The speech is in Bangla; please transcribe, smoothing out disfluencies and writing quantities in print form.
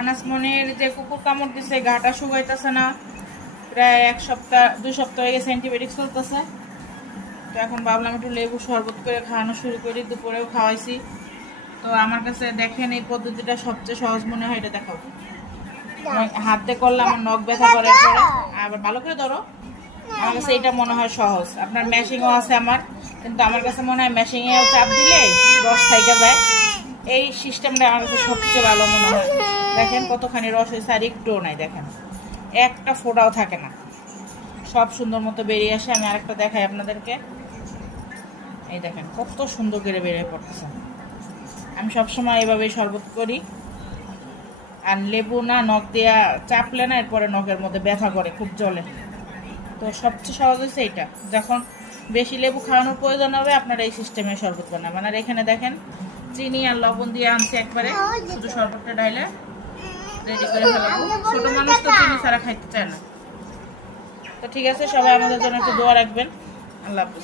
আনাসমনির যে কুকুর কামড় দিছে, গাটা শুকাইতেছে না, প্রায় 2 সপ্তাহ হয়ে গেছে, অ্যান্টিবায়োটিক চলতেছে। তো এখন ভাবলাম একটু লেবু শরবত করে খাওয়ানো শুরু করি, দুপুরেও খাওয়াইছি। তো আমার কাছে দেখেন এই পদ্ধতিটা সবচেয়ে সহজ মনে হয়, এটা দেখাও। হাত দিয়ে করলে আমার নখ ব্যথা করে, পরে আবার ভালো করে ধরো। আমার কাছে এটা মনে হয় সহজ। আপনার মেশিংও আছে আমার, কিন্তু আমার কাছে মনে হয় মেশিংয়েও চাপ দিলে রস থাইকা যায়। এই সিস্টেমটা আমার কাছে সবচেয়ে ভালো মনে হয়। দেখেন কতখানি রস হয়েছে, আর একটুও নাই, দেখেন একটা ফোঁটাও থাকে না, সব সুন্দর মতো বেরিয়ে আসে। আমি আরেকটা দেখাই আপনাদেরকে, এই দেখেন কত সুন্দর করে বেরিয়ে পড়তেছে। আমি সবসময় এইভাবেই শরবত করি। আর লেবু না নখ দিয়া চাপলে না, এরপরে নখের মধ্যে ব্যথা করে, খুব জ্বলে। তো সবচেয়ে সহজ হয়েছে এইটা। যখন বেশি লেবু খাওয়ানোর প্রয়োজন হবে, আপনারা এই সিস্টেমে শরবত বানাবেন। আর এখানে দেখেন চিনি আর লবণ দিয়ে আনছি একবারে, শুধু শরবতটা ঢাইলে রেডি করে ফেলাবো। ছোট মানুষ তো চিনি ছাড়া খাইতে চায় না। তো ঠিক আছে, সবাই আমাদের জন্য একটু দোয়া রাখবেন। আল্লাহ হাফেজ।